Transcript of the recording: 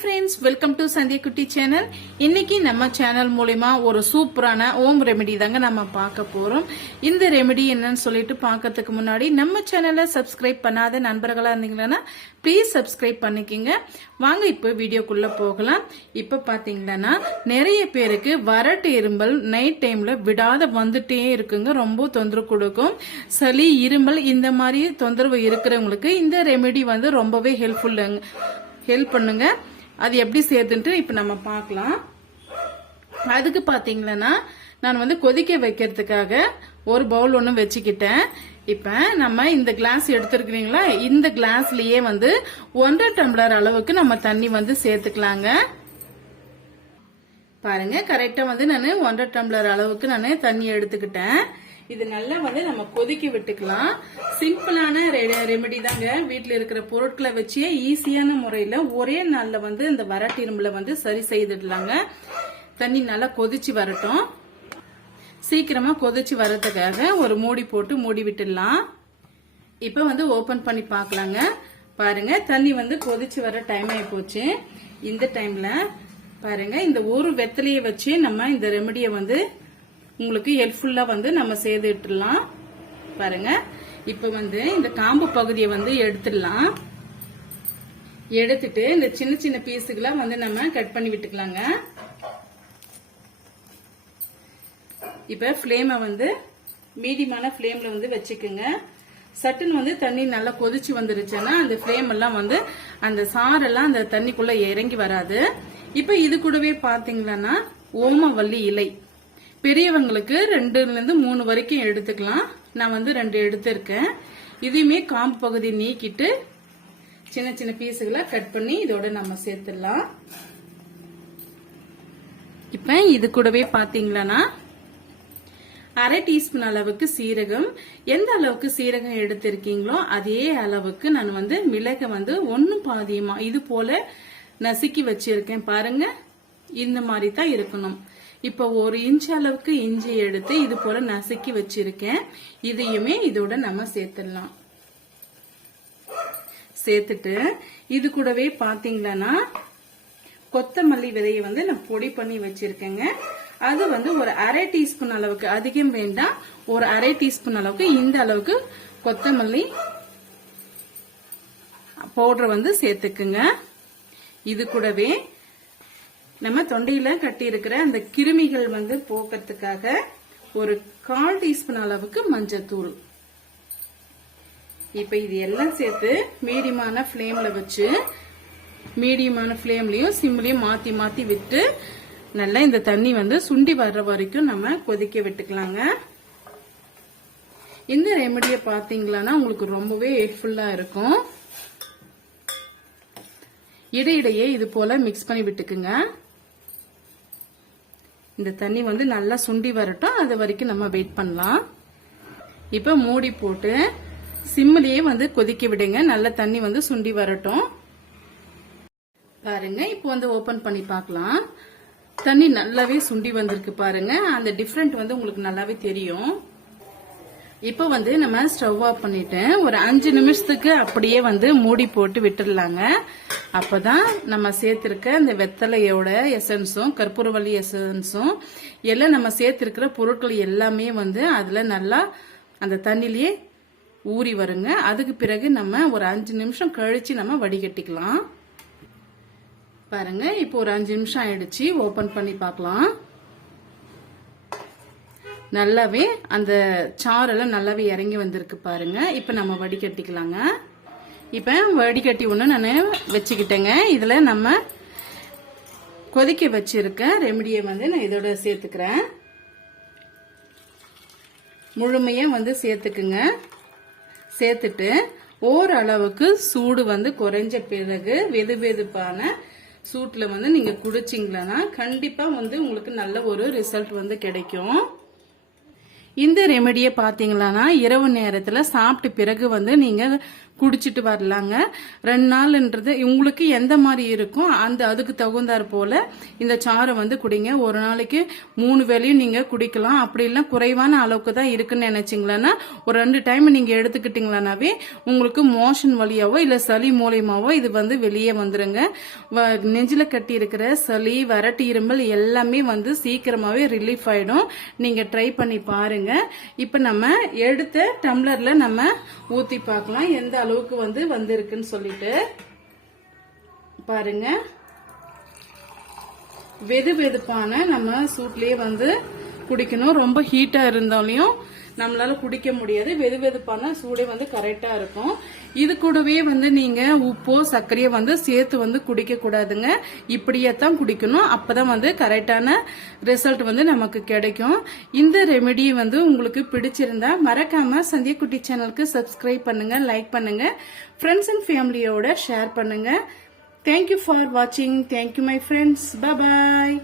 Friends welcome to Sandhya குட்டி channel இன்னைக்கு நம்ம சேனல் மூலயமா ஒரு சூப்பரான ஓம் ரெமெடி தாங்க நம்ம பார்க்க போறோம். இந்த ரெமெடி என்னன்னு சொல்லிட்டு பார்க்கறதுக்கு முன்னாடி நம்ம சேனலை சப்ஸ்கிரைப் பண்ணாத நண்பர்களா இருந்தீங்கன்னா ப்ளீஸ் சப்ஸ்கிரைப் பண்ணிக்கோங்க. வாங்க இப்போ வீடியோக்குள்ள போகலாம். இப்போ பார்த்தீங்கன்னா நிறைய பேருக்கு வறட்டு இரும்பல் நைட் டைம்ல விடாத வந்துட்டே இருக்குங்க. ரொம்ப தொந்தரவு கொடுக்கும். சளி இருமல் இந்த மாதிரி தொந்தரவு இருக்கிறவங்களுக்கு இந்த ரெமெடி வந்து ரொம்பவே ஹெல்ப்ஃபுல்லுங்க ஹெல்ப் பண்ணுங்க. அது எப்படி சேர்த்துன்ட்டு இப்போ நம்ம பார்க்கலாம். அதுக்கு பார்த்தீங்கன்னா நான் வந்து கொதிக்க வைக்கிறதுக்காக ஒரு பவுல் ஒன்று வச்சுக்கிட்டேன். இப்போ நம்ம இந்த கிளாஸ் எடுத்துருக்கிறீங்களா? இந்த கிளாஸ்லயே வந்து ஒன்றரை டம்ளர் அளவுக்கு நம்ம தண்ணி வந்து சேர்த்துக்கலாங்க. பாருங்க கரெக்டாக வந்து நான் ஒன்றரை டம்ளர் அளவுக்கு நான் தண்ணி எடுத்துக்கிட்டேன். இது நல்லா வந்து நம்ம கொதிக்க விட்டுக்கலாம். சிம்பிளான ரெமெடி தாங்க. வீட்டில் இருக்கிற பொருட்களை வச்சே ஈஸியான முறையில் ஒரே நாளில் வந்து இந்த வரட்டு இரும்புல வந்து சரி செய்துடலாங்க. தண்ணி நல்லா கொதிச்சு வரட்டும். சீக்கிரமா கொதிச்சு வரதுக்காக ஒரு மூடி போட்டு மூடி விட்டுடலாம். இப்போ வந்து ஓபன் பண்ணி பார்க்கலாங்க. பாருங்க தண்ணி வந்து கொதிச்சு வர டைம் ஆகி போச்சு. இந்த டைம்ல பாருங்க இந்த ஒரு வெத்தலையை வச்சு நம்ம இந்த ரெமடியை வந்து உங்களுக்கு ஹெல்ப்ஃபுல்லாக வந்து நம்ம சேர்த்துட்டுலாம் பாருங்க. இப்போ வந்து இந்த காம்பு பகுதியை வந்து எடுத்துடலாம். எடுத்துட்டு இந்த சின்ன சின்ன பீஸுகளா வந்து நம்ம கட் பண்ணி விட்டுக்கலாங்க. இப்போ ஃப்ளேமை வந்து மீடியமான ஃப்ளேமில் வந்து வச்சுக்கோங்க. சட்டுன்னு வந்து தண்ணி நல்லா கொதிச்சு வந்துருச்சுன்னா அந்த ஃப்ளேம் எல்லாம் வந்து அந்த சாரெல்லாம் அந்த தண்ணிக்குள்ளே இறங்கி வராது. இப்போ இது கூடவே பார்த்தீங்கன்னா ஓமவல்லி இலை. பெரியவங்களுக்கு ரெண்டுல இருந்து மூணு வரைக்கும் எடுத்துக்கலாம். நான் வந்து ரெண்டு எடுத்திருக்கேன். இதையுமே காம்பு பகுதி நீக்கிட்டு சின்ன சின்ன பீஸுகளை கட் பண்ணி இதோட நம்ம சேர்த்துடலாம். இப்ப இது கூடவே பாத்தீங்கன்னா அரை டீஸ்பூன் அளவுக்கு சீரகம். எந்த அளவுக்கு சீரகம் எடுத்திருக்கீங்களோ அதே அளவுக்கு நான் வந்து மிளகை வந்து ஒன்னும் பாதியமா இது போல நசுக்கி வச்சிருக்கேன் பாருங்க. இந்த மாதிரி தான் இருக்கணும். இப்போ ஒரு இன்ச் அளவுக்கு இஞ்சி எடுத்து இது போல நசுக்கி வச்சிருக்கேன். இதையுமே இதோட நம்ம சேர்த்துடலாம். சேர்த்துட்டு இது கூடவே பாத்தீங்கன்னா கொத்தமல்லி விதையை வந்து நான் பொடி பண்ணி வச்சிருக்கேங்க. அது வந்து ஒரு அரை டீஸ்பூன் அளவுக்கு அதிகம் வேண்டாம். ஒரு அரை டீஸ்பூன் அளவுக்கு இந்த அளவுக்கு கொத்தமல்லி பவுடர் வந்து சேர்த்துக்குங்க. இது கூடவே நம்ம தொண்டையில கட்டி இருக்கிற அந்த கிருமிகள் வந்து போக்கிறதுக்காக ஒரு கால் டீஸ்பூன் அளவுக்கு மஞ்சத்தூள். இப்ப இது எல்லாம் சேர்த்து மீடியமான ஃப்ளேம்ல வச்சு மீடியமான ஃப்ளேம்லயும் சிம்லயும் மாத்தி மாத்தி விட்டு நல்லா இந்த தண்ணி வந்து சுண்டி வர்ற வரைக்கும் நம்ம கொதிக்க விட்டுக்கலாங்க. இந்த ரெமடியை பாத்தீங்களான்னா உங்களுக்கு ரொம்பவே ஹெல்ப்ஃபுல்லாக இருக்கும். இடையிடையே இது போல மிக்ஸ் பண்ணி விட்டுக்குங்க. இந்த தண்ணி வந்து நல்லா சுண்டி வரட்டும். அது வரைக்கும் நம்ம வெயிட் பண்ணலாம். இப்போ மூடி போட்டு சிம்மிலேயே வந்து கொதிக்க விடுங்க. நல்ல தண்ணி வந்து சுண்டி வரட்டும். பாருங்க இப்போ வந்து ஓபன் பண்ணி பார்க்கலாம். தண்ணி நல்லாவே சுண்டி வந்திருக்கு பாருங்க. அந்த டிஃப்ரெண்ட் வந்து உங்களுக்கு நல்லாவே தெரியும். இப்போ வந்து நம்ம ஸ்டவ் ஆஃப் பண்ணிட்டேன். ஒரு அஞ்சு நிமிஷத்துக்கு அப்படியே வந்து மூடி போட்டு விட்டுடலாங்க. அப்போதான் நம்ம சேர்த்திருக்க இந்த வெத்தலையோட எசன்ஸும் கற்பூரவள்ளி எசன்ஸும் எல்லாம் நம்ம சேர்த்திருக்கிற பொருட்கள் எல்லாமே வந்து அதில் நல்லா அந்த தண்ணிலேயே ஊறி வருங்க. அதுக்கு பிறகு நம்ம ஒரு அஞ்சு நிமிஷம் கழித்து நம்ம வடிகட்டிக்கலாம். பாருங்க இப்போ ஒரு அஞ்சு நிமிஷம் ஆயிடுச்சு. ஓப்பன் பண்ணி பார்க்கலாம். நல்லாவே அந்த சாரெல்லாம் நல்லாவே இறங்கி வந்திருக்கு பாருங்க. இப்போ நம்ம வடிகட்டிக்கலாங்க. இப்போ வடிகட்டி ஒன்று நான் வச்சுக்கிட்டேங்க. இதில் நம்ம கொதிக்க வச்சிருக்க ரெமடியை வந்து நான் இதோட சேர்த்துக்கிறேன். முழுமையாக வந்து சேர்த்துக்குங்க. சேர்த்துட்டு ஓரளவுக்கு சூடு வந்து குறைஞ்ச பிறகு வெது வெதுப்பான சூட்டில் வந்து நீங்கள் குடிச்சிங்களன்னா கண்டிப்பாக வந்து உங்களுக்கு நல்ல ஒரு ரிசல்ட் வந்து கிடைக்கும். இந்த ரெமெடியை பார்த்தீங்களான்னா இரவு நேரத்தில் சாப்பிட்டு பிறகு வந்து நீங்கள் குடிச்சிட்டு வரலாங்க. ரெண்டு நாள்ன்றது உங்களுக்கு எந்த மாதிரி இருக்கும் அந்த அதுக்கு தகுந்தாற் போல இந்த சாறை வந்து குடிங்க. ஒரு நாளைக்கு மூணு வேளையும் நீங்கள் குடிக்கலாம். அப்படி இல்லை குறைவான அளவுக்கு தான் இருக்குன்னு நினைச்சிங்களன்னா ஒரு ரெண்டு டைம் நீங்கள் எடுத்துக்கிட்டீங்களானாவே உங்களுக்கு மோஷன் வழியாவோ இல்லை சளி மூலியமாவோ இது வந்து வெளியே வந்துருங்க. வ- கட்டி இருக்கிற சளி வரட்டு இருமல் எல்லாமே வந்து சீக்கிரமாகவே ரிலீஃப் ஆகிடும் நீங்கள் ட்ரை பண்ணி பாருங்க. இப்போ நம்ம எடுத்த டம்ளர்ல நம்ம ஊத்தி பார்க்கலாம் எந்த அளவுக்கு வந்து வந்திருக்குன்னு சொல்லிட்டு. பாருங்க. வெது வெதுப்பான நம்ம சூட்லயே வந்து குடிக்கணும். ரொம்ப ஹீட்டா இருந்தாலையும் நம்மளால குடிக்க முடியாது. வெது வெதுப்பான சூடே வந்து கரெக்டா இருக்கும். இது கூடவே வந்து நீங்க உப்போ சர்க்கரையோ வந்து சேர்த்து வந்து குடிக்க கூடாதுங்க. இப்படியே தான் குடிக்கணும். அப்பதான் வந்து கரெக்டான ரிசல்ட் வந்து நமக்கு கிடைக்கும். இந்த ரெமெடி வந்து உங்களுக்கு பிடிச்சிருந்தா மறக்காம சந்தியா குட்டி சேனலுக்கு சப்ஸ்கிரைப் பண்ணுங்க லைக் பண்ணுங்க. ஃப்ரெண்ட்ஸ் அண்ட் ஃபேமிலியோட ஷேர் பண்ணுங்க. தேங்க்யூ ஃபார் வாட்சிங் thank you my friends bye